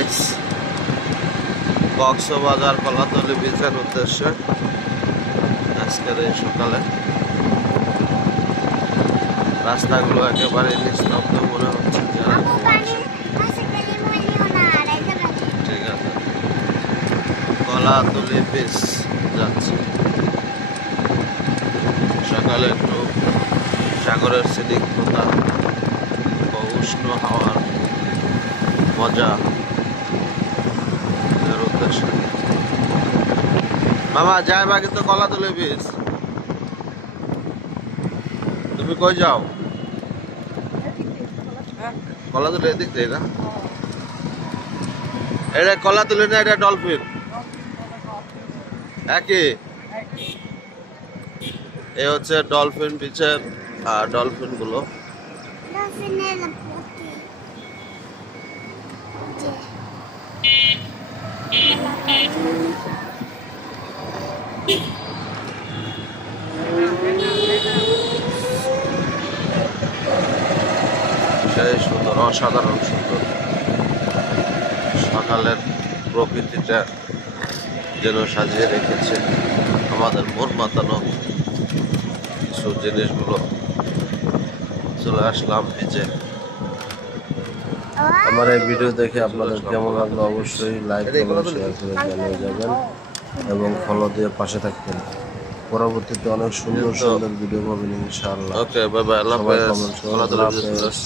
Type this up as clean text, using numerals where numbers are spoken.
Guys, Cox's Bazar Kolatoli বিচের উদ্দেশ্যে আজকের এই সকালে রাস্তাগুলো একেবারে নিস্তব্ধ মনে হচ্ছে। যারা ঘুমাচ্ছে ঠিক আছে, কলাতলি বিচ যাচ্ছে। সকালে একটু সাগরের স্নিগ্ধতা ও উষ্ণ হাওয়ার মজা উদ্দেশ্যে। মামা যায় বা কিন্তু কলাতলি বিচ। তুমি কই যাও? কলাতলি এদিক থেকে না? এটা কলাতলি না, এটা ডলফিন একই। এ হচ্ছে ডলফিন বিচের ডলফিন গুলো। সেই সুন্দর, অসাধারণ সুন্দর। সকালের প্রকৃতিটা যেন সাজিয়ে রেখেছে আমাদের মন মাতানো কিছু জিনিসগুলো। চলে আসলাম নিচে। আমার এই ভিডিও দেখে আপনাদের কেমন লাগলো অবশ্যই লাইক কমেন্ট শেয়ার করে জানিয়ে যাবেন এবং ফলো দিয়ে পাশে থাকবেন। পরবর্তীতে অনেক সুন্দর সুন্দর ভিডিও পাবেন ইনশাআল্লাহ। ওকে, বাই বাই, আল্লাহ হাফেজ।